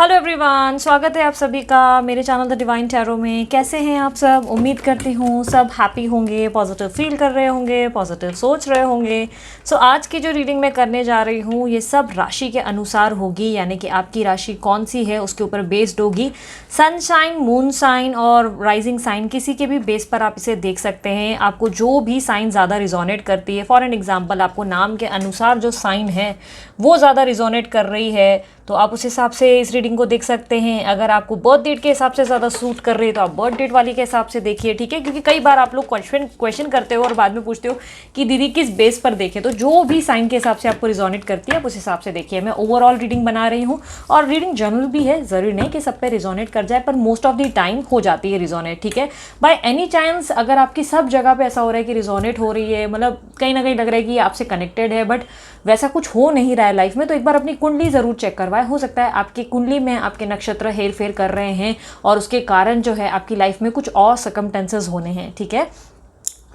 Hello everyone, स्वागत है आप सभी का मेरे चैनल द डिवाइन टैरो में। कैसे हैं आप सब? उम्मीद करती हूँ सब हैप्पी होंगे, पॉजिटिव फील कर रहे होंगे, पॉजिटिव सोच रहे होंगे। सो आज की जो रीडिंग मैं करने जा रही हूँ ये सब राशि के अनुसार होगी, यानी कि आपकी राशि कौन सी है उसके ऊपर बेस्ड होगी। सन साइन, मून साइन और राइजिंग साइन किसी के भी बेस पर आप इसे देख सकते हैं। आपको जो भी साइन ज़्यादा रिजोनेट करती है, फॉर एन एग्जाम्पल आपको नाम के अनुसार जो साइन है वो ज़्यादा रिजोनेट कर रही है तो आप उस हिसाब से इस रीडिंग को देख सकते हैं। अगर आपको बर्थ डेट के हिसाब से ज़्यादा सूट कर रही है तो आप बर्थ डेट वाली के हिसाब से देखिए, ठीक है। क्योंकि कई बार आप लोग क्वेश्चन करते हो और बाद में पूछते हो कि दीदी किस बेस पर देखें, तो जो भी साइन के हिसाब से आपको रिजोनेट करती है आप उस हिसाब से देखिए। मैं ओवरऑल रीडिंग बना रही हूँ और रीडिंग जनरल भी है, ज़रूरी नहीं कि सब पे रिजोनेट कर जाए, पर मोस्ट ऑफ द टाइम हो जाती है रिजोनेट, ठीक है। बाय एनी चांस अगर आपकी सब जगह पे ऐसा हो रहा है कि रिजोनेट हो रही है, मतलब कहीं ना कहीं लग रहा है कि आपसे कनेक्टेड है बट वैसा कुछ हो नहीं रहा है लाइफ में, तो एक बार अपनी कुंडली ज़रूर चेक करवाएं। हो सकता है आपकी कुंडली में आपके नक्षत्र हेर फेर कर रहे हैं और उसके कारण जो है आपकी लाइफ में कुछ और सर्कमस्टेंसेस होने हैं, ठीक है।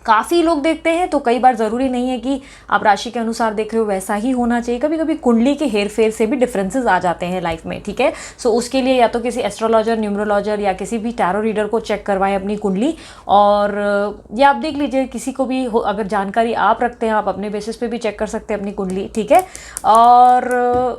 काफ़ी लोग देखते हैं तो कई बार ज़रूरी नहीं है कि आप राशि के अनुसार देख रहे हो वैसा ही होना चाहिए। कभी कभी कुंडली के हेर फेर से भी डिफरेंसेस आ जाते हैं लाइफ में, ठीक है। सो उसके लिए या तो किसी एस्ट्रोलॉजर, न्यूमरोलॉजर या किसी भी टैरो रीडर को चेक करवाएं अपनी कुंडली, और या आप देख लीजिए किसी को भी अगर जानकारी आप रखते हैं आप अपने बेसिस पे भी चेक कर सकते हैं अपनी कुंडली, ठीक है। और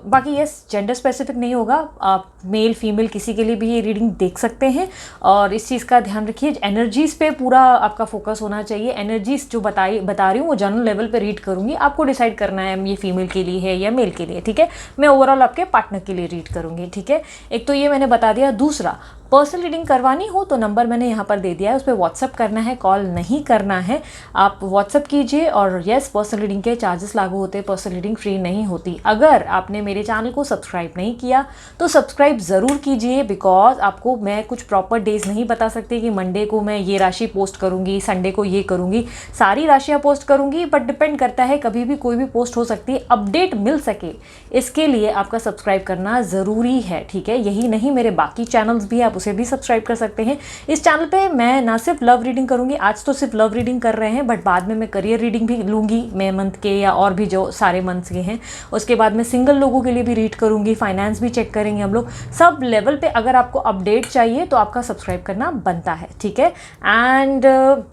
बाकी ये जेंडर स्पेसिफिक नहीं होगा, आप मेल फीमेल किसी के लिए भी ये रीडिंग देख सकते हैं। और इस चीज़ का ध्यान रखिए, एनर्जीज़ पे पूरा आपका फोकस होना चाहिए। एनर्जीज जो बता रही हूँ वो जनरल लेवल पे रीड करूँगी, आपको डिसाइड करना है ये फीमेल के लिए है या मेल के लिए, ठीक है। मैं ओवरऑल आपके पार्टनर के लिए रीड करूँगी, ठीक है। एक तो ये मैंने बता दिया। दूसरा, पर्सनल रीडिंग करवानी हो तो नंबर मैंने यहाँ पर दे दिया है, उस पर व्हाट्सअप करना है, कॉल नहीं करना है। आप व्हाट्सअप कीजिए। और येस, पर्सनल रीडिंग के चार्जेस लागू होते हैं, पर्सनल रीडिंग फ्री नहीं होती। अगर आपने मेरे चैनल को सब्सक्राइब नहीं किया तो सब्सक्राइब ज़रूर कीजिए, बिकॉज आपको मैं कुछ प्रॉपर डेज नहीं बता सकती कि मंडे को मैं ये राशि पोस्ट करूँगी, संडे को ये करूँगी, सारी राशियाँ पोस्ट करूँगी, बट डिपेंड करता है, कभी भी कोई भी पोस्ट हो सकती है। अपडेट मिल सके इसके लिए आपका सब्सक्राइब करना ज़रूरी है, ठीक है। यही नहीं, मेरे बाकी चैनल्स भी, आप उसे भी सब्सक्राइब कर सकते हैं। इस चैनल पे मैं ना सिर्फ लव रीडिंग करूँगी, आज तो सिर्फ लव रीडिंग कर रहे हैं, बट बाद में मैं करियर रीडिंग भी लूँगी, मैं मंथ के या और भी जो सारे मंथ्स के हैं। उसके बाद में सिंगल लोगों के लिए भी रीड करूँगी, फाइनेंस भी चेक करेंगे हम लोग, सब लेवल पे। अगर आपको अपडेट चाहिए तो आपका सब्सक्राइब करना बनता है, ठीक है। एंड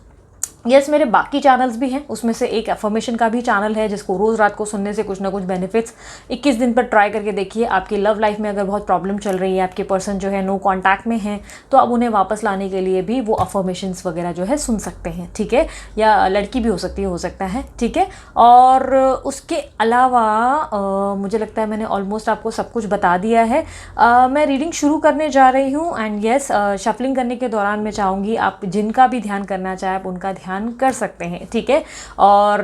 यस, मेरे बाकी चैनल्स भी हैं, उसमें से एक अफर्मेशन का भी चैनल है जिसको रोज़ रात को सुनने से कुछ ना कुछ बेनिफिट्स। 21 दिन पर ट्राई करके देखिए। आपकी लव लाइफ में अगर बहुत प्रॉब्लम चल रही है, आपके पर्सन जो है नो कांटेक्ट में हैं, तो आप उन्हें वापस लाने के लिए भी वो अफर्मेशंस वगैरह जो है सुन सकते हैं, ठीक है। या लड़की भी हो सकती है, हो सकता है, ठीक है। और उसके अलावा मुझे लगता है मैंने ऑलमोस्ट आपको सब कुछ बता दिया है। मैं रीडिंग शुरू करने जा रही हूँ। एंड यस, शफलिंग करने के दौरान मैं चाहूँगी आप जिनका भी ध्यान करना चाहे आप उनका ध्यान कर सकते हैं, ठीक है। और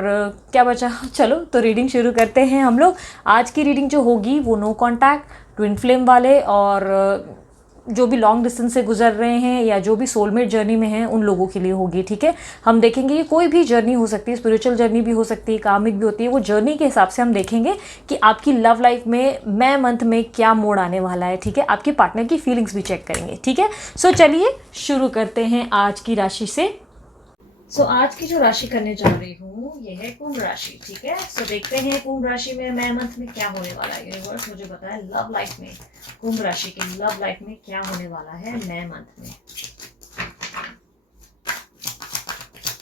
क्या बचा, चलो तो रीडिंग शुरू करते हैं हम लोग। आज की रीडिंग जो होगी वो नो कांटेक्ट, ट्विन फ्लेम वाले और जो भी लॉन्ग डिस्टेंस से गुजर रहे हैं या जो भी सोलमेट जर्नी में हैं उन लोगों के लिए होगी, ठीक है। हम देखेंगे कि कोई भी जर्नी हो सकती है, स्पिरिचुअल जर्नी भी हो सकती है, कामिक भी होती है, वो जर्नी के हिसाब से हम देखेंगे कि आपकी लव लाइफ में मैं मंथ में क्या मोड़ आने वाला है, ठीक है। आपके पार्टनर की फीलिंग्स भी चेक करेंगे, ठीक है। सो चलिए शुरू करते हैं आज की राशि से। सो आज की जो राशि करने जा रही हूँ ये है कुंभ राशि, ठीक है। सो देखते हैं कुंभ राशि में मैं मंथ में क्या होने वाला है। यूनिवर्स मुझे बताए लव लाइफ में कुंभ राशि की लव लाइफ में क्या होने वाला है मैं मंथ में।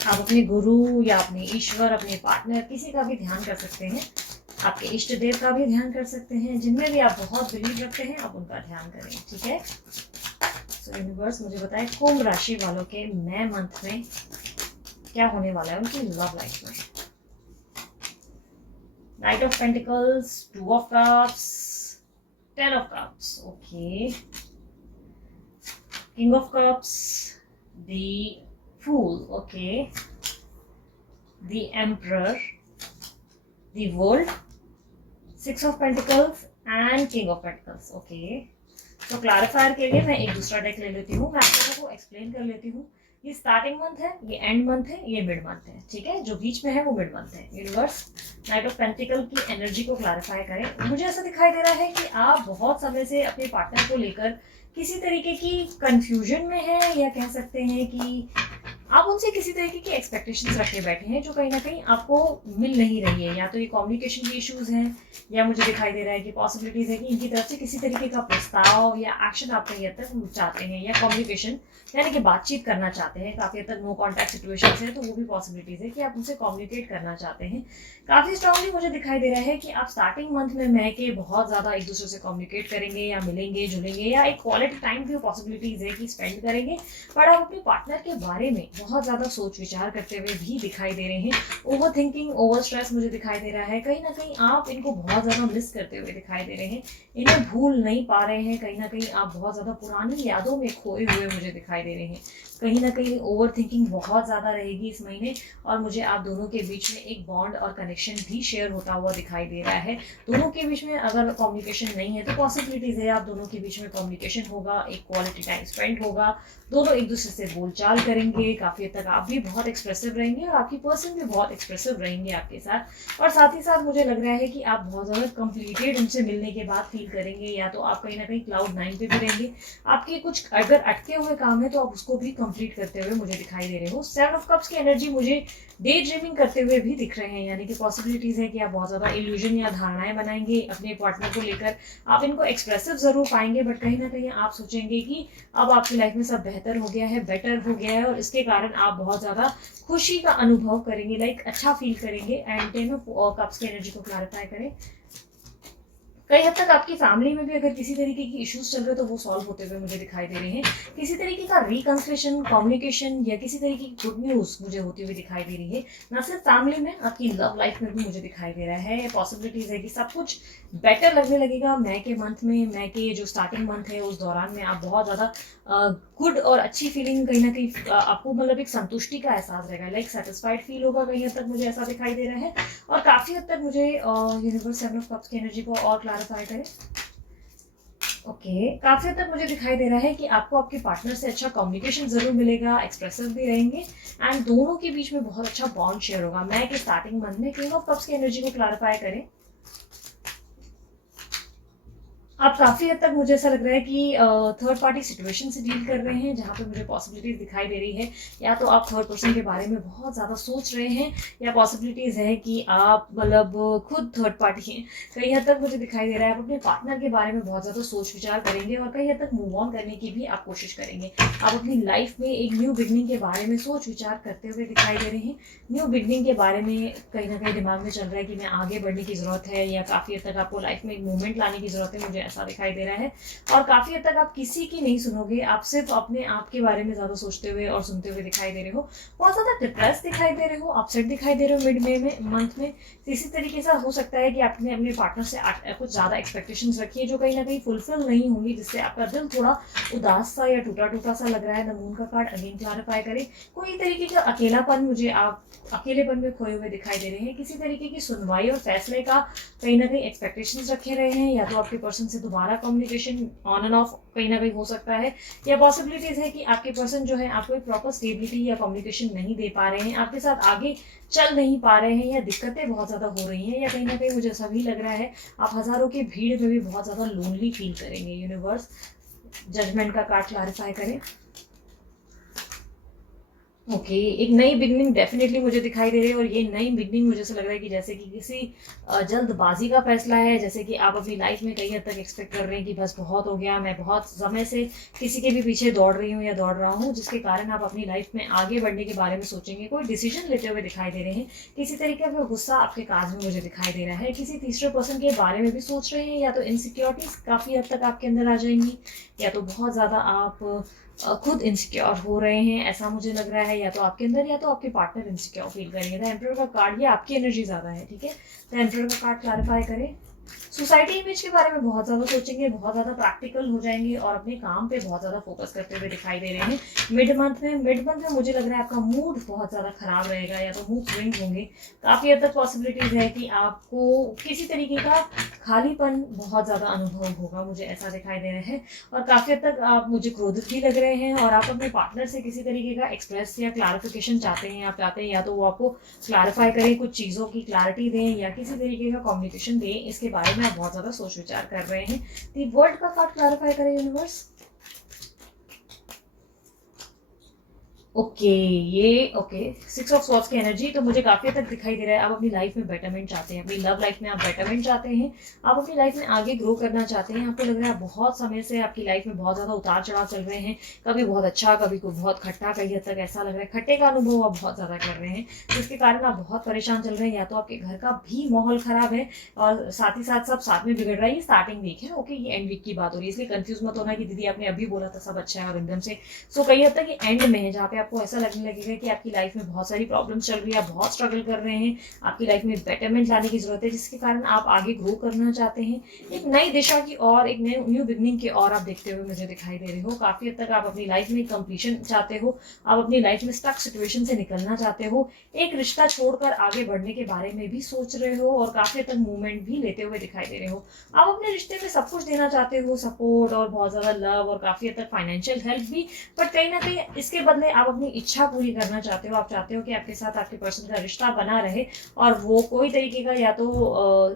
आप अपने गुरु या अपने ईश्वर, अपने पार्टनर, किसी का भी ध्यान कर सकते हैं, आपके इष्ट देव का भी ध्यान कर सकते हैं, जिनमें भी आप बहुत बिलीव रखते हैं आप उनका ध्यान करें, ठीक है। सो यूनिवर्स मुझे बताए कुंभ राशि वालों के मैं मंथ में क्या होने वाला है उनकी लव लाइफ में। Knight of pentacles, 2 of cups, 10 of cups, okay, king of cups, the fool, okay, the emperor, the world, 6 of pentacles and king of pentacles, okay. तो क्लैरिफायर के लिए मैं एक दूसरा डेक ले लेती हूँ, मैं आप लोगों को एक्सप्लेन कर लेती हूँ। ये स्टार्टिंग मंथ है, ये एंड मंथ है, ये मिड मंथ है, ठीक है। जो बीच में है वो मिड मंथ है। यूनिवर्स नाइट ऑफ पेंटिकल की एनर्जी को क्लैरिफाई करें। मुझे ऐसा दिखाई दे रहा है कि आप बहुत समय से अपने पार्टनर को लेकर किसी तरीके की कंफ्यूजन में है, या कह सकते हैं कि आप उनसे किसी तरीके की एक्सपेक्टेशंस रखे बैठे हैं जो कहीं ना कहीं आपको मिल नहीं रही है। या तो ये कम्युनिकेशन के इश्यूज हैं, या मुझे दिखाई दे रहा है कि पॉसिबिलिटीज है कि इनकी तरफ से किसी तरीके का प्रस्ताव या एक्शन आप कहीं हद तक चाहते हैं, या कम्युनिकेशन यानी कि बातचीत करना चाहते हैं। काफ़ी हद तक नो कॉन्टैक्ट सिचुएशन है तो वो भी पॉसिबिलिटीज है कि आप उनसे कम्युनिकेट करना चाहते हैं। काफ़ी स्ट्रांगली मुझे दिखाई दे रहा है कि आप स्टार्टिंग मंथ में मैं के बहुत ज़्यादा एक दूसरे से कम्युनिकेट करेंगे, या मिलेंगे जुलेंगे, या एक क्वालिटी टाइम की पॉसिबिलिटीज है कि स्पेंड करेंगे। पर आप अपने पार्टनर के बारे में बहुत ज़्यादा सोच विचार करते हुए भी दिखाई दे रहे हैं। ओवर थिंकिंग, ओवर स्ट्रेस मुझे दिखाई दे रहा है। कहीं ना कहीं आप इनको बहुत ज़्यादा मिस करते हुए दिखाई दे रहे हैं, इन्हें भूल नहीं पा रहे हैं। कहीं ना कहीं आप बहुत ज़्यादा पुरानी यादों में खोए हुए मुझे दिखाई दे रहे हैं। कहीं ना कहीं ओवर थिंकिंग बहुत ज़्यादा रहेगी इस महीने, और मुझे आप दोनों के बीच में एक बॉन्ड और कनेक्शन भी शेयर होता हुआ दिखाई दे रहा है। दोनों के बीच में अगर कम्युनिकेशन नहीं है तो पॉसिबिलिटीज़ है आप दोनों के बीच में कम्युनिकेशन होगा, एक क्वालिटी टाइम स्पेंड होगा, दोनों एक दूसरे से बोलचाल करेंगे। काफ़ी हद तक आप भी बहुत एक्सप्रेसिव रहेंगे और आपकी पर्सन भी बहुत एक्सप्रेसिव रहेंगे आपके साथ। और साथ ही साथ मुझे लग रहा है कि आप बहुत ज़्यादा कंप्लीटेड उनसे मिलने के बाद फील करेंगे, या तो आप कहीं ना कहीं क्लाउड 9 पे भी रहेंगे। आपके कुछ अगर अटके हुए काम है तो आप उसको भी कंप्लीट करते हुए मुझे दिखाई दे रहे हो। 7 ऑफ कप्स की एनर्जी मुझे डे ड्रीमिंग करते हुए भी दिख रहे हैं, यानी कि पॉसिबिलिटीज़ है कि आप बहुत ज़्यादा इल्यूजन या धारणाएं बनाएंगे अपने पार्टनर को लेकर। आप इनको एक्सप्रेसिव ज़रूर पाएंगे, बट कहीं ना कहीं आप सोचेंगे कि अब आपकी लाइफ में सब बेहतर हो गया है, बेटर हो गया है, और इसके कारण आप बहुत ज़्यादा खुशी का अनुभव करेंगे, लाइक अच्छा फील करेंगे। एंड 10 ऑफ कप्स की एनर्जी को क्लैरिफाई करें। कई हद तक आपकी फैमिली में भी अगर किसी तरीके की इश्यूज चल रहे तो वो सॉल्व होते हुए मुझे दिखाई दे रहे हैं। किसी तरीके का रिकंसिलेशन, कम्युनिकेशन, या किसी तरीके की गुड न्यूज मुझे होती हुई दिखाई दे रही है। ना सिर्फ फैमिली में, आपकी लव लाइफ में भी मुझे दिखाई दे रहा है। पॉसिबिलिटीज है कि सब कुछ बेटर लगने लगेगा मई के मंथ में। मई के जो स्टार्टिंग मंथ है उस दौरान में आप बहुत ज़्यादा गुड और अच्छी फीलिंग, कहीं ना कहीं आपको मतलब एक संतुष्टि का एहसास रहेगा, लाइक सेटिस्फाइड फील होगा। कहीं हद तक मुझे ऐसा दिखाई दे रहा है। और काफ़ी हद तक मुझे यूनिवर्स 7 ऑफ कप्स की एनर्जी को और क्लैरिफाई करें। ओके, काफ़ी हद तक मुझे दिखाई दे रहा है कि आपको आपके पार्टनर से अच्छा कम्युनिकेशन जरूर मिलेगा, एक्सप्रेसिव भी रहेंगे, एंड दोनों के बीच में बहुत अच्छा बॉन्ड शेयर होगा। मैं के स्टार्टिंग मंथ में किंग ऑफ कप्स की एनर्जी को क्लैरिफाई करें। आप काफ़ी हद तक मुझे ऐसा लग रहा है कि थर्ड पार्टी सिचुएशन से डील कर रहे हैं, जहाँ पे मुझे पॉसिबिलिटीज दिखाई दे रही है। या तो आप थर्ड पर्सन के बारे में बहुत ज़्यादा सोच रहे हैं, या पॉसिबिलिटीज़ है कि आप मतलब खुद थर्ड पार्टी हैं। कई हद तक मुझे दिखाई दे रहा है आप अपने पार्टनर के बारे में बहुत ज़्यादा सोच विचार करेंगे, और कई हद तक मूव ऑन करने की भी आप कोशिश करेंगे। आप अपनी लाइफ में एक न्यू बिगनिंग के बारे में सोच विचार करते हुए दिखाई दे रहे हैं। न्यू बिगनिंग के बारे में कहीं ना कहीं दिमाग में चल रहा है कि मैं आगे बढ़ने की ज़रूरत है, या काफ़ी हद तक आपको लाइफ में एक मूवमेंट लाने की ज़रूरत है, मुझे ऐसा दिखाई दे रहा है। और काफी हद तक आप किसी की नहीं सुनोगे, आप सिर्फ अपने आप के बारे में ज्यादा सोचते हुए और सुनते हुए दिखाई दे रहे हो। बहुत ज्यादा डिप्रेस दिखाई दे रहे हो, अपसेट दिखाई दे रहे हो मिड में मंथ में। इसी तरीके से हो सकता है कि आपने अपने पार्टनर से कुछ ज्यादा एक्सपेक्टेशंस रखी है जो कहीं ना कहीं फुलफिल नहीं होंगी, जिससे आपका दिल थोड़ा उदास सा या टूटा टूटा सा लग रहा है। द मून का कार्ड अगेन क्लैरिफाई करे। कोई तरीके का अकेलापन, मुझे आप अकेलेपन में खोए हुए दिखाई दे रहे हैं। किसी तरीके की सुनवाई और फैसले का कहीं ना कहीं एक्सपेक्टेशंस रखे रहे हैं, या तो आपके पर्सन से दोबारा कम्युनिकेशन ऑन एंड ऑफ कहीं ना कहीं हो सकता है, या पॉसिबिलिटीज है कि आपके पर्सन जो है आपको एक प्रॉपर स्टेबिलिटी या कम्युनिकेशन नहीं दे पा रहे हैं, आपके साथ आगे चल नहीं पा रहे हैं, या दिक्कतें बहुत ज़्यादा हो रही हैं, या कहीं ना कहीं मुझे ऐसा भी लग रहा है आप हज़ारों की भीड़ में भी बहुत ज़्यादा लोनली फील करेंगे। यूनिवर्स जजमेंट का कार्ड क्लैरिफाई करें। ओके, एक नई बिगनिंग डेफिनेटली मुझे दिखाई दे रही है, और ये नई बिगनिंग मुझे ऐसा लग रहा है कि जैसे कि किसी जल्दबाजी का फैसला है। जैसे कि आप अपनी लाइफ में कई हद तक एक्सपेक्ट कर रहे हैं कि बस बहुत हो गया, मैं बहुत समय से किसी के भी पीछे दौड़ रही हूँ या दौड़ रहा हूँ, जिसके कारण आप अपनी लाइफ में आगे बढ़ने के बारे में सोचेंगे, कोई डिसीजन लेते हुए दिखाई दे रहे हैं। किसी तरीके का गुस्सा आपके काज में मुझे दिखाई दे रहा है। किसी तीसरे पर्सन के बारे में भी सोच रहे हैं, या तो इनसिक्योरिटीज काफ़ी हद तक आपके अंदर आ जाएंगी, या तो बहुत ज़्यादा आप खुद इनसिक्योर हो रहे हैं, ऐसा मुझे लग रहा है। या तो आपके अंदर, या तो आपके पार्टनर इनसिक्योर फील करेंगे। द एम्परर का कार्ड, ये आपकी एनर्जी ज़्यादा है, ठीक है। द एम्परर का कार्ड क्लैरिफाई करें। सोसाइटी इमेज के बारे में बहुत ज़्यादा सोचेंगे, बहुत ज़्यादा प्रैक्टिकल हो जाएंगे, और अपने काम पे बहुत ज़्यादा फोकस करते हुए दिखाई दे रहे हैं। मिड मंथ में मुझे लग रहा है आपका मूड बहुत ज़्यादा खराब रहेगा, या तो मूड स्विंग होंगे। काफ़ी हद तक पॉसिबिलिटीज़ है कि आपको किसी तरीके का खालीपन बहुत ज़्यादा अनुभव होगा, मुझे ऐसा दिखाई दे रहा है। और काफ़ी हद तक आप मुझे क्रोधित भी लग रहे हैं, और आप अपने पार्टनर से किसी तरीके का एक्सप्रेस या क्लैरिफिकेशन चाहते हैं। आप चाहते हैं या तो वो आपको क्लैरिफाई करें, कुछ चीज़ों की क्लैरिटी दें, या किसी तरीके का कम्युनिकेशन दें, इसके बारे में आप बहुत ज़्यादा सोच विचार कर रहे हैं। दी वर्ल्ड का कार्ड क्लैरिफाई करें यूनिवर्स। ओके, ये ओके, सिक्स ऑफ स्वॉर्ड्स की एनर्जी तो मुझे काफ़ी हद तक दिखाई दे रहा है। आप अपनी लाइफ में बेटरमेंट चाहते हैं, अपनी लव लाइफ में आप बेटरमेंट चाहते हैं, आप अपनी लाइफ में आगे ग्रो करना चाहते हैं। आपको लग रहा है बहुत समय से आपकी लाइफ में बहुत ज़्यादा उतार चढ़ाव चल रहे हैं, कभी बहुत अच्छा, कभी कोई बहुत खट्टा, कई हद तक ऐसा लग रहा है खट्टे का अनुभव आप बहुत ज़्यादा कर रहे हैं, जिसके कारण आप बहुत परेशान चल रहे हैं। या तो आपके घर का भी माहौल ख़राब है और साथ ही साथ सब साथ में बिगड़ रहा है। ये स्टार्टिंग वीक है, ओके, ये एंड वीक की बात हो रही है, इसलिए कंफ्यूज मत होना कि दीदी आपने अभी बोला था सब अच्छा है और एकदम से। सो कई हद तक ये एंड में है, जहाँ पे आपको ऐसा लगने लगेगा कि आपकी लाइफ में बहुत सारी प्रॉब्लम्स चल रही है, आप बहुत स्ट्रगल कर रहे हैं, आपकी लाइफ में बेटरमेंट लाने की जरूरत है, जिसके कारण आप आगे ग्रो करना चाहते हैं, एक नई दिशा की और एक न्यू बिगनिंग की ओर आप देखते हुए मुझे दिखाई दे रहे हो। काफी हद तक आप अपनी लाइफ में कंप्लीशन चाहते हो, आप अपनी लाइफ में स्टक सिचुएशन से निकलना चाहते हो, एक रिश्ता छोड़कर आगे बढ़ने के बारे में भी सोच रहे हो और काफी हद तक मूवमेंट भी लेते हुए दिखाई दे रहे हो। आप अपने रिश्ते में सब कुछ देना चाहते हो, सपोर्ट और बहुत ज्यादा लव और काफी हद तक फाइनेंशियल हेल्प भी, बट कहीं ना कहीं इसके बदले आप अपनी इच्छा पूरी करना चाहते हो। आप चाहते हो कि आपके साथ आपके पर्सन का रिश्ता बना रहे और वो कोई तरीके का या तो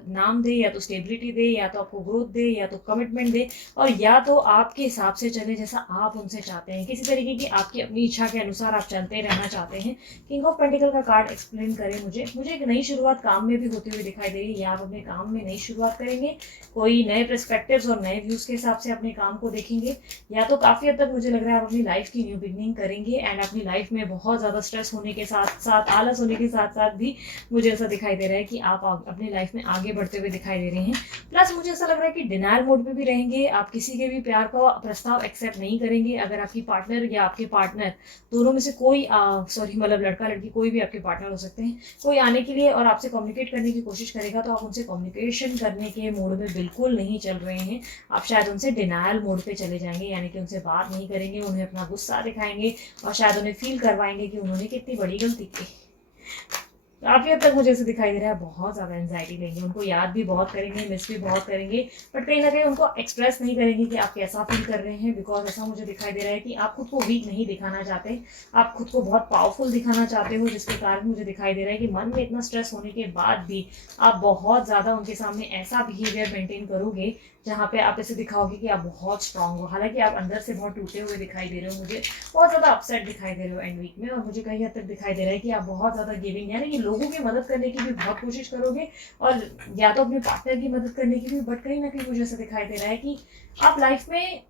नाम दे, या तो स्टेबिलिटी दे, या तो आपको ग्रोथ दे, या तो कमिटमेंट दे, और या तो आपके हिसाब से चले जैसा आप उनसे चाहते हैं। किसी तरीके की आपकी अपनी इच्छा के अनुसार आप चलते रहना चाहते हैं। किंग ऑफ पेंटिकल का कार्ड एक्सप्लेन करें मुझे एक नई शुरुआत काम में भी होती हुई दिखाई दे रही है। आप अपने काम में नई शुरुआत करेंगे, कोई नए पर्सपेक्टिव्स और नए व्यूज के हिसाब से अपने काम को देखेंगे, या तो काफी हद तक मुझे लग रहा है आप अपनी लाइफ की न्यू बिगनिंग करेंगे एंड अपनी लाइफ में बहुत ज्यादा स्ट्रेस होने के साथ साथ, आलस होने के साथ साथ भी मुझे ऐसा दिखाई दे रहा है कि आप अपनी लाइफ में आगे बढ़ते हुए दिखाई दे रहे हैं। प्लस मुझे ऐसा लग रहा है कि डिनायल मोड पे भी रहेंगे, आप किसी के भी प्यार का प्रस्ताव एक्सेप्ट नहीं करेंगे। अगर आपकी पार्टनर या आपके पार्टनर दोनों में से कोई सॉरी मतलब लड़का लड़की कोई भी आपके पार्टनर हो सकते हैं, कोई आने के लिए और आपसे कम्युनिकेट करने की कोशिश करेगा तो आप उनसे कम्युनिकेशन करने के मोड में बिल्कुल नहीं चल रहे हैं। आप शायद उनसे डिनायल मोड पे चले जाएंगे, यानी कि उनसे बात नहीं करेंगे, उन्हें अपना गुस्सा दिखाएंगे और शायद उन्हें फील करवाएंगे कि उन्होंने कितनी बड़ी गलती की। काफी हद तक मुझे ऐसे दिखाई दे रहा है बहुत ज्यादा एंजाइटी लेंगे, उनको याद भी बहुत करेंगे, मिस भी बहुत करेंगे, बट कहीं ना कहीं उनको एक्सप्रेस नहीं करेंगे कि आप कैसा फील कर रहे हैं। बिकॉज ऐसा मुझे दिखाई दे रहा है कि आप खुद को वीक नहीं दिखाना चाहते, आप खुद को बहुत पावरफुल दिखाना चाहते हो, जिसके कारण मुझे दिखाई दे रहा है कि मन में इतना स्ट्रेस होने के बाद भी आप बहुत ज्यादा उनके सामने ऐसा बिहेवियर मेंटेन करोगे जहाँ पे आप ऐसे दिखाओगे कि आप बहुत स्ट्रांग हो, हालांकि आप अंदर से बहुत टूटे हुए दिखाई दे रहे हो, मुझे बहुत ज्यादा अपसेट दिखाई दे रहे हो एंड वीक में। और मुझे कहीं हद तक दिखाई दे रहा है कि आप बहुत ज्यादा गिविंग, यानी कि लोगों की मदद करने की भी बहुत कोशिश करोगे और या तो अपने पार्टनर की मदद करने की भी, बट कहीं ना कहीं मुझे ऐसा दिखाई दे रहा है कि आप लाइफ में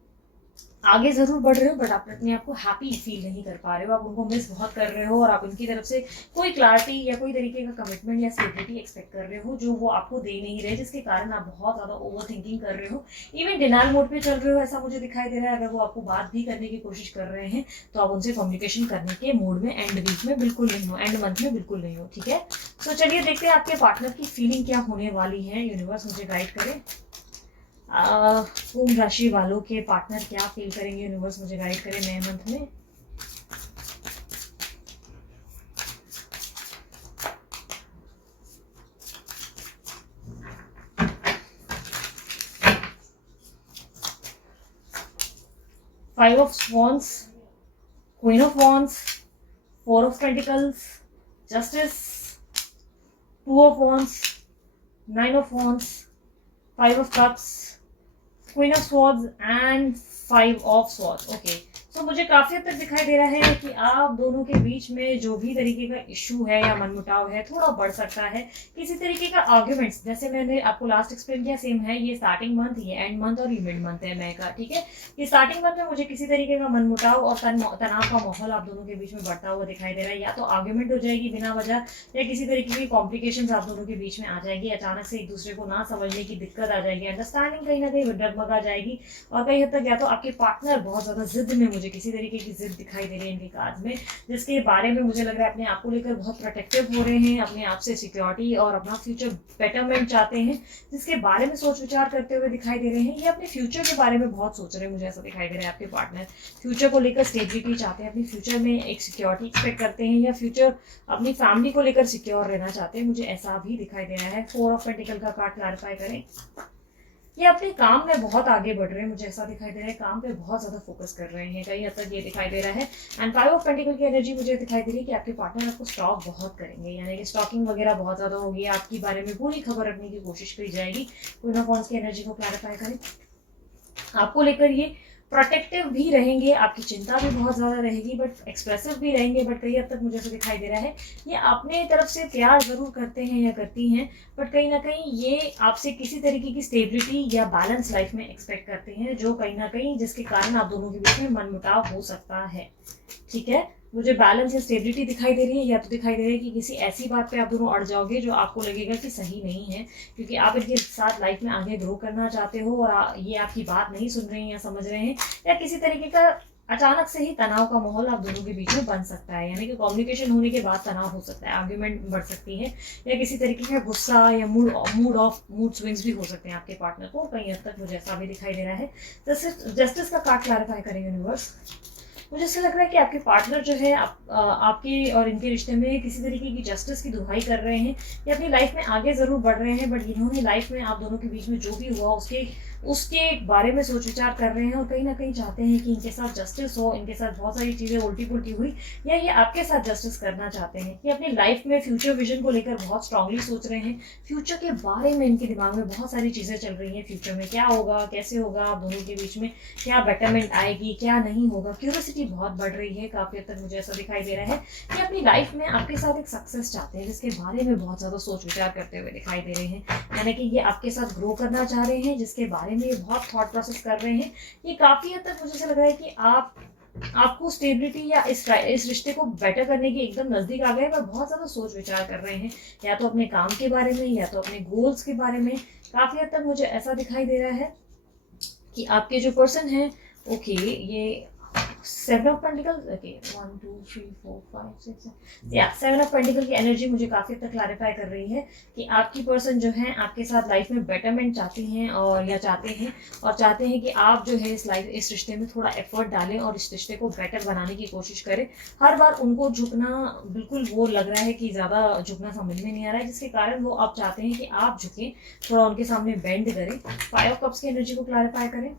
आगे जरूर बढ़ रहे हो बट आप अपने आप को हैप्पी फील नहीं कर पा रहे हो, आप उनको मिस बहुत कर रहे हो और आप उनकी तरफ से कोई क्लैरिटी या कोई तरीके का कमिटमेंट या स्टेबिलिटी एक्सपेक्ट कर रहे हो जो वो आपको दे नहीं रहे, जिसके कारण आप बहुत ज्यादा ओवर थिंकिंग कर रहे हो, इवन डिनायल मोड पे चल रहे हो, ऐसा मुझे दिखाई दे रहा है। अगर वो आपको बात भी करने की कोशिश कर रहे हैं तो आप उनसे कम्युनिकेशन करने के मूड में एंड वीक में बिल्कुल नहीं हो, एंड मंथ में बिल्कुल नहीं हो, ठीक है। तो चलिए देखते हैं आपके पार्टनर की फीलिंग क्या होने वाली है, यूनिवर्स मुझे गाइड करे। कुंभ राशि वालों के पार्टनर क्या फील करेंगे, यूनिवर्स मुझे गाइड करे नए मंथ में। Five of swords, queen of wands, four of pentacles, justice, two of wands, nine of wands, five of cups, queen of swords and five of swords. Okay, so मुझे काफी हद तक दिखाई दे रहा है कि आप दोनों के बीच में जो भी तरीके का इशू है या मनमुटाव है थोड़ा बढ़ सकता है, किसी तरीके का आर्ग्यूमेंट्स, जैसे मैंने आपको लास्ट एक्सप्लेन किया सेम है, ये स्टार्टिंग मंथ, ये एंड मंथ और ये मिड मंथ है मई का, ठीक है। ये स्टार्टिंग मंथ में मुझे किसी तरीके का मनमुटाव और तनाव का माहौल आप दोनों के बीच में बढ़ता हुआ दिखाई दे रहा है, या तो आर्ग्यूमेंट हो जाएगी बिना वजह, या किसी तरीके की कॉम्प्लिकेशन आप दोनों के बीच में आ जाएगी, अचानक से एक दूसरे को ना समझने की दिक्कत आ जाएगी, अंडरस्टैंडिंग कहीं ना कहीं डगमगा जाएगी, और कहीं हद तक या तो आपके पार्टनर बहुत ज्यादा जिद में, मुझे किसी तरीके की जिद दिखाई दे रही है इनके कार्ड में, जिसके बारे में मुझे लग रहा है अपने आप को लेकर बहुत प्रोटेक्टिव हो रहे हैं, अपने आप से सिक्योरिटी और अपना फ्यूचर बेटरमेंट चाहते हैं, जिसके बारे में सोच विचार करते हुए दिखाई दे रहे हैं। ये अपने फ्यूचर के बारे में बहुत सोच रहे हैं, मुझे ऐसा दिखाई दे रहा है आपके पार्टनर फ्यूचर को लेकर स्टेबिलिटी चाहते हैं, अपनी फ्यूचर में एक सिक्योरिटी एक्सपेक्ट करते हैं, या फ्यूचर अपनी फैमिली को लेकर सिक्योर रहना चाहते हैं, मुझे ऐसा भी दिखाई दे रहा है। फोर ऑफ पेंटिकल का कार्ड क्लैरिफाई करें। ये अपने काम में बहुत आगे बढ़ रहे हैं, मुझे ऐसा दिखाई दे रहा है, काम पे बहुत ज्यादा फोकस कर रहे हैं, कहीं हद तक ये दिखाई दे रहा है। एंड फाइव ऑफ पेंटिकल की एनर्जी मुझे दिखाई दे रही है कि आपके पार्टनर आपको स्टॉक बहुत करेंगे, यानी कि स्टॉकिंग वगैरह बहुत ज्यादा होगी, आपके बारे में पूरी खबर रखने की कोशिश की जाएगी। क्वीन ऑफ वॉन्ड्स की एनर्जी को क्लैरिफाई करें। आपको लेकर ये प्रोटेक्टिव भी रहेंगे, आपकी चिंता भी बहुत ज़्यादा रहेगी, बट एक्सप्रेसिव भी रहेंगे, बट कई हद तक मुझे ऐसा दिखाई दे रहा है ये अपने तरफ से प्यार ज़रूर करते हैं या करती हैं, बट कहीं ना कहीं ये आपसे किसी तरीके की स्टेबिलिटी या बैलेंस लाइफ में एक्सपेक्ट करते हैं, जो कहीं ना कहीं जिसके कारण आप दोनों के बीच में मनमुटाव हो सकता है। ठीक है, मुझे बैलेंस या स्टेबिलिटी दिखाई दे रही है, या तो दिखाई दे रही है कि किसी ऐसी बात पे आप दोनों अड़ जाओगे जो आपको लगेगा कि सही नहीं है, क्योंकि आप इनके साथ लाइफ में आगे ग्रो करना चाहते हो और ये आपकी बात नहीं सुन रहे हैं या समझ रहे हैं, या किसी तरीके का अचानक से ही तनाव का माहौल आप दोनों के बीच में बन सकता है, यानी कि कम्युनिकेशन होने के बाद तनाव हो सकता है, आर्ग्यूमेंट बढ़ सकती है, या किसी तरीके का गुस्सा या मूड स्विंग्स भी हो सकते हैं आपके पार्टनर को। कहीं हद तक मुझे ऐसा भी दिखाई दे रहा है। जस्टिस का कार्ड क्लैरिफाई करें यूनिवर्स। मुझे ऐसा लग रहा है कि आपके पार्टनर जो है आपके और इनके रिश्ते में किसी तरीके की जस्टिस की दुहाई कर रहे हैं, या अपनी लाइफ में आगे ज़रूर बढ़ रहे हैं, बट इन्होंने लाइफ में आप दोनों के बीच में जो भी हुआ उसके बारे में सोच विचार कर रहे हैं, और कहीं ना कहीं चाहते हैं कि इनके साथ जस्टिस हो, इनके साथ बहुत सारी चीज़ें उल्टी पुल्टी हुई, या ये आपके साथ जस्टिस करना चाहते हैं। ये अपनी लाइफ में फ्यूचर विजन को लेकर बहुत स्ट्रांगली सोच रहे हैं, फ्यूचर के बारे में इनके दिमाग में बहुत सारी चीज़ें चल रही हैं, फ्यूचर में क्या होगा, कैसे होगा, आप दोनों के बीच में क्या बेटरमेंट आएगी, क्या नहीं होगा, क्यूरियोसिटी बहुत बढ़ रही है। काफ़ी हद तक मुझे ऐसा दिखाई दे रहा है कि अपनी लाइफ में आपके साथ एक सक्सेस चाहते हैं, जिसके बारे में बहुत ज़्यादा सोच विचार करते हुए दिखाई दे रहे हैं, यानी कि ये आपके साथ ग्रो करना चाह रहे हैं, जिसके बारे में ये बहुत थॉट प्रोसेस कर रहे हैं। ये काफ़ी हद तक मुझे ऐसा लग रहा है कि आपको स्टेबिलिटी या इस रिश्ते को बेटर करने के एकदम नज़दीक आ गए, पर बहुत ज़्यादा सोच विचार कर रहे हैं, या तो अपने काम के बारे में या तो अपने गोल्स के बारे में। काफ़ी हद तक मुझे ऐसा दिखाई दे रहा है कि आपके जो पर्सन हैं, ओके, ये 7 ऑफ पेंटिकल, ओके 1 2 3 4 5 6 या 7 ऑफ पेंटिकल की एनर्जी मुझे काफ़ी तक क्लैरिफाई कर रही है कि आपकी पर्सन जो है आपके साथ लाइफ में बेटरमेंट चाहती हैं, और चाहते हैं कि आप जो है इस रिश्ते में थोड़ा एफर्ट डालें और इस रिश्ते को बेटर बनाने की कोशिश करें। हर बार उनको झुकना बिल्कुल वो लग रहा है कि ज़्यादा झुकना समझ में नहीं आ रहा है, जिसके कारण वो आप चाहते हैं कि आप झुकें, थोड़ा उनके सामने बेंड करें। 5 ऑफ कप्स की एनर्जी को क्लैरिफाई करें।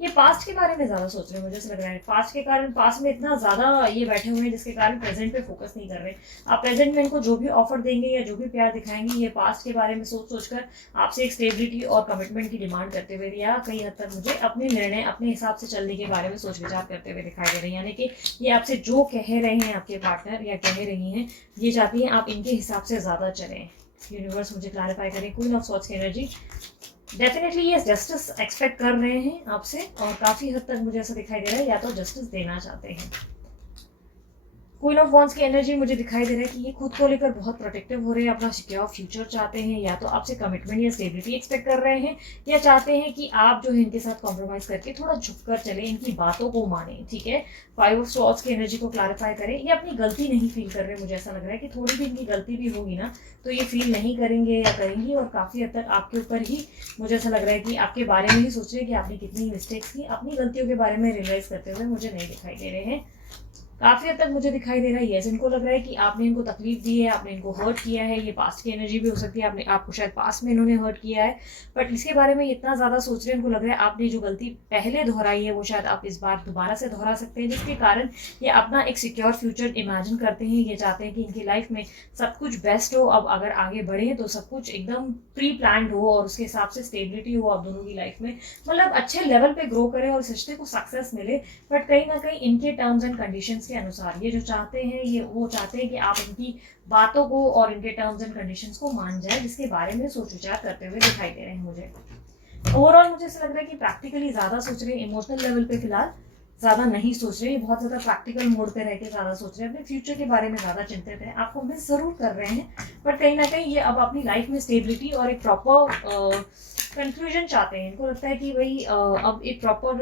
ये पास्ट के बारे में ज़्यादा सोच रहे हैं, मुझे ऐसा लग रहा है पास्ट के कारण, पास्ट में इतना ज़्यादा ये बैठे हुए हैं, जिसके कारण प्रेजेंट पे फोकस नहीं कर रहे। आप प्रेजेंट में इनको जो भी ऑफर देंगे या जो भी प्यार दिखाएंगे, ये पास्ट के बारे में सोच कर आपसे एक स्टेबिलिटी और कमिटमेंट की डिमांड करते हुए, या कई हद तक मुझे अपने निर्णय अपने हिसाब से चलने के बारे में सोच विचार करते हुए दिखाई दे रहे हैं, यानी कि ये आपसे जो कह रहे हैं आपके पार्टनर या कह रही हैं, ये चाहती हैं आप इनके हिसाब से ज़्यादा चलें। यूनिवर्स मुझे क्लैरिफाई करें। क्वीन ऑफ सॉर्ड्स की एनर्जी, डेफिनेटली ये जस्टिस एक्सपेक्ट कर रहे हैं आपसे, और काफ़ी हद तक मुझे ऐसा दिखाई दे रहा है या तो जस्टिस देना चाहते हैं। क्वीन ऑफ वॉन्ड्स की एनर्जी मुझे दिखाई दे रहा है कि ये खुद को लेकर बहुत प्रोटेक्टिव हो रहे हैं, अपना सिक्योर फ्यूचर चाहते हैं, या तो आपसे कमिटमेंट या स्टेबिलिटी एक्सपेक्ट कर रहे हैं, या चाहते हैं कि आप जो है इनके साथ कॉम्प्रोमाइज करके थोड़ा झुककर चले, इनकी बातों को माने। ठीक है, 5 ऑफ स्वॉर्ड्स की एनर्जी को क्लैरिफाई करें। ये अपनी गलती नहीं फील कर रहे, मुझे ऐसा लग रहा है कि थोड़ी भी इनकी गलती भी होगी ना तो ये फील नहीं करेंगे या करेंगी, और काफ़ी हद तक आपके ऊपर ही मुझे ऐसा लग रहा है कि आपके बारे में ही सोच रहे हैं कि आपने कितनी मिस्टेक्स की, अपनी गलतियों के बारे में रियलाइज करते हुए मुझे नहीं दिखाई दे रहे हैं। काफ़ी हद तक मुझे दिखाई दे रहा है, यस, इनको लग रहा है कि आपने इनको तकलीफ दी है, आपने इनको हर्ट किया है। ये पास्ट की एनर्जी भी हो सकती है, आपको शायद पास्ट में इन्होंने हर्ट किया है, बट इसके बारे में इतना ज़्यादा सोच रहे हैं, इनको लग रहा है आपने जो गलती पहले दोहराई है वो शायद आप इस बार दोबारा से दोहरा सकते हैं, जिसके कारण ये अपना एक सिक्योर फ्यूचर इमेजिन करते हैं। ये चाहते हैं कि इनकी लाइफ में सब कुछ बेस्ट हो, अब अगर आगे बढ़े तो सब कुछ एकदम प्री प्लान्ड हो, और उसके हिसाब से स्टेबिलिटी हो आप दोनों की लाइफ में, मतलब अच्छे लेवल पे ग्रो करें और इस रिश्ते को सक्सेस मिले, बट कहीं ना कहीं इनके टर्म्स एंड कंडीशंस के अनुसार ये जो चाहते हैं, ये वो चाहते हैं कि आप इनकी बातों को और इनके टर्म्स एंड कंडीशंस को मान जाए, जिसके बारे में सोच विचार करते हुए दिखाई दे रहे हैं मुझे। ओवरऑल मुझे ऐसा लग रहा है कि प्रैक्टिकली ज़्यादा सोच रहे हैं, इमोशनल लेवल पे फिलहाल ज़्यादा नहीं सोच रहे, बहुत ज़्यादा प्रैक्टिकल मोड पे रह के ज़्यादा सोच रहे हैं, अपने फ्यूचर के बारे में ज़्यादा चिंतित हैं। आपको मिस ज़रूर कर रहे हैं, बट कहीं ना कहीं ये अब अपनी लाइफ में स्टेबिलिटी और एक प्रॉपर कंक्लूजन चाहते हैं। इनको लगता है कि भाई अब एक प्रॉपर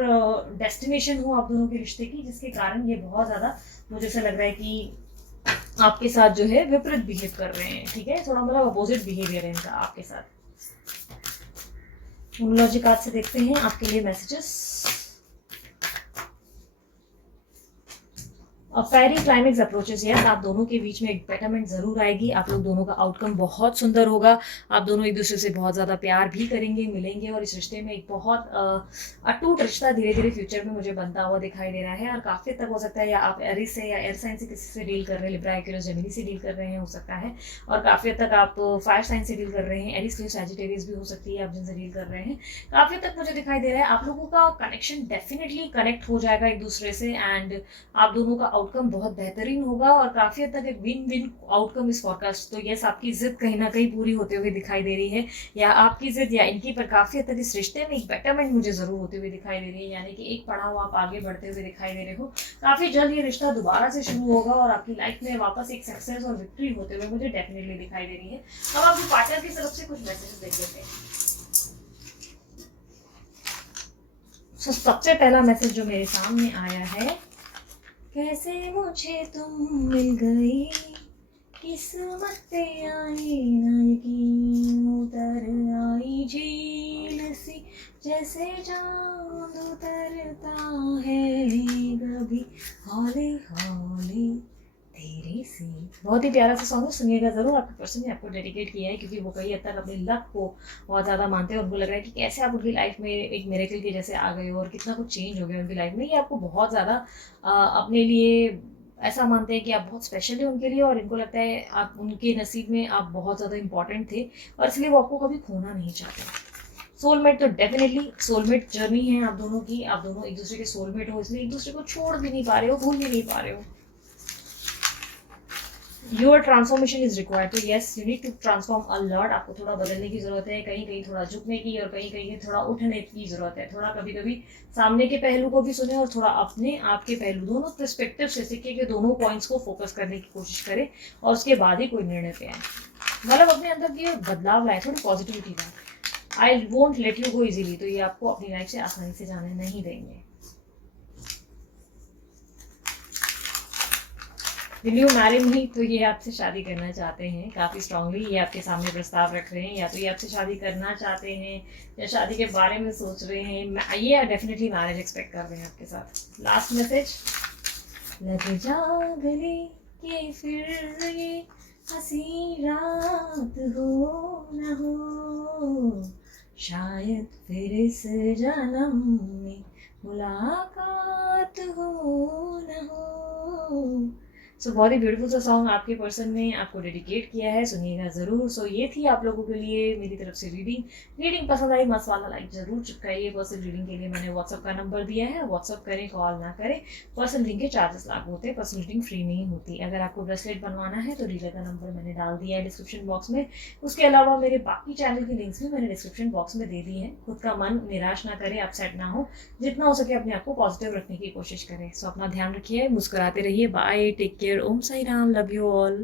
डेस्टिनेशन हो आप दोनों के रिश्ते की, जिसके कारण ये बहुत ज़्यादा मुझे ऐसा लग रहा है कि आपके साथ जो है विपरीत बिहेव कर रहे हैं। ठीक है, थोड़ा मतलब अपोजिट बिहेवियर है इनका आपके साथ। न्यूमरोलॉजी कार्ड से देखते हैं आपके लिए मैसेजेस। फेरी क्लाइमेक्स अप्रोचेस, यस आप दोनों के बीच में एक बेटरमेंट ज़रूर आएगी, आप लोग दोनों का आउटकम बहुत सुंदर होगा, आप दोनों एक दूसरे से बहुत ज़्यादा प्यार भी करेंगे, मिलेंगे और इस रिश्ते में एक बहुत अटूट रिश्ता धीरे धीरे फ्यूचर में मुझे बनता हुआ दिखाई दे रहा है। और काफ़ी तक हो सकता है या आप एरिस से या एयर साइन से किसी से डील कर रहे हैं, लिब्रा एक्वेरियस जेमिनी से डील कर रहे हैं हो सकता है, और काफ़ी हद तक आप फायर साइन से डील कर रहे हैं, एरिस लियो सैजिटेरियस भी हो सकती है आप जिनसे डील कर रहे हैं। काफ़ी तक मुझे दिखाई दे रहा है आप लोगों का कनेक्शन डेफिनेटली कनेक्ट हो जाएगा एक दूसरे से, एंड आप दोनों का आउटकम बहुत बेहतरीन होगा और काफ़ी हद तक एक विन विन आउटकम इस फोरकास्ट। तो यस आपकी जिद कहीं ना कहीं पूरी होते हुए दिखाई दे रही है, या आपकी जिद या इनकी, पर काफ़ी हद तक इस रिश्ते में एक बेटरमेंट मुझे ज़रूर होते हुए दिखाई दे रही है, यानी कि एक पड़ाव आप आगे बढ़ते हुए दिखाई दे रहे हो। काफ़ी जल्द ये रिश्ता दोबारा से शुरू होगा और आपकी लाइफ में वापस एक सक्सेस और विक्ट्री होते हुए मुझे डेफिनेटली दिखाई दे रही है। अब आप पार्टनर की तरफ से कुछ मैसेज देख लेते हैं। सबसे पहला मैसेज जो मेरे सामने आया है, कैसे मुझे तुम मिल गई, किस्मत पे आई ना यकीन, उतर आई झील सी जैसे चांद उतरता है कभी हौले हौले तेरे से। बहुत ही प्यारा सा सॉन्ग, सुनिएगा जरूर, आपके पर्सन ने आपको डेडिकेट किया है क्योंकि वो कई हद तक अपने लक को बहुत ज़्यादा मानते हैं। उनको लग रहा है कि कैसे आप उनकी लाइफ में एक मिरेकल के जैसे आ गए हो और कितना कुछ चेंज हो गया उनकी लाइफ में। ये आपको बहुत ज़्यादा अपने लिए ऐसा मानते हैं कि आप बहुत स्पेशल है उनके लिए, और इनको लगता है आप उनके नसीब में आप बहुत ज़्यादा इंपॉर्टेंट थे और इसलिए वो आपको कभी खोना नहीं चाहते। सोलमेट तो डेफिनेटली सोलमेट जर्नी है आप दोनों की, आप दोनों एक दूसरे के सोलमेट हो, इसलिए एक दूसरे को छोड़ भी नहीं पा रहे हो, भूल भी नहीं पा रहे हो। योर ट्रांसफॉर्मेशन इज रिक्वायर्ड, तो yes you need to transform a lot. आपको थोड़ा बदलने की जरूरत है, कहीं कहीं थोड़ा झुकने की और कहीं कहीं थोड़ा उठने की जरूरत है। थोड़ा कभी कभी सामने के पहलू को भी सुने और थोड़ा अपने आप के पहलू, दोनों पर्सपेक्टिव से सिक्के के दोनों पॉइंट्स को फोकस करने की कोशिश करें और उसके बाद ही कोई निर्णय पे आए, मतलब अपने अंदर ये बदलाव लाए, थोड़ी पॉजिटिविटी लाए। I won't let you go easily, तो ये आपको अपनी लाइफ से आसानी से जाने नहीं देंगे। विल यू मैरी मी, तो ये आपसे शादी करना चाहते हैं काफ़ी स्ट्रांगली, ये आपके सामने प्रस्ताव रख रहे हैं, या तो ये आपसे शादी करना चाहते हैं या शादी के बारे में सोच रहे हैं, ये डेफिनेटली मैरिज एक्सपेक्ट कर रहे हैं आपके साथ। लास्ट मैसेज, लग जा गले के फिर ये हंसी रात हो न हो, शायद फिर इस जन्म में मुलाकात हो न हो। सो बहुत ही ब्यूटीफुल सा सॉन्ग आपके पर्सन ने आपको डेडिकेट किया है, सुनिएगा ज़रूर। सो ये थी आप लोगों के लिए मेरी तरफ से रीडिंग पसंद आई मस्त वाला लाइक ज़रूर चिपकाइए। पर्सन रीडिंग के लिए मैंने व्हाट्सअप का नंबर दिया है, व्हाट्सअप करें कॉल ना करें। पर्सन रीडिंग के चार्जेस लागू होते हैं, पर्सन रीडिंग फ्री नहीं होती। अगर आपको ब्रेसलेट बनवाना है तो डीलर का नंबर मैंने डाल दिया है डिस्क्रिप्शन बॉक्स में, उसके अलावा मेरे बाकी चैनल की लिंक्स भी मैंने डिस्क्रिप्शन बॉक्स में दे दी है। खुद का मन निराश ना करें, अपसेट ना हो, जितना हो सके अपने आप को पॉजिटिव रखने की कोशिश करें। सो अपना ध्यान रखिए, मुस्कुराते रहिए, bye, take care, Om Sai Ram, love you all.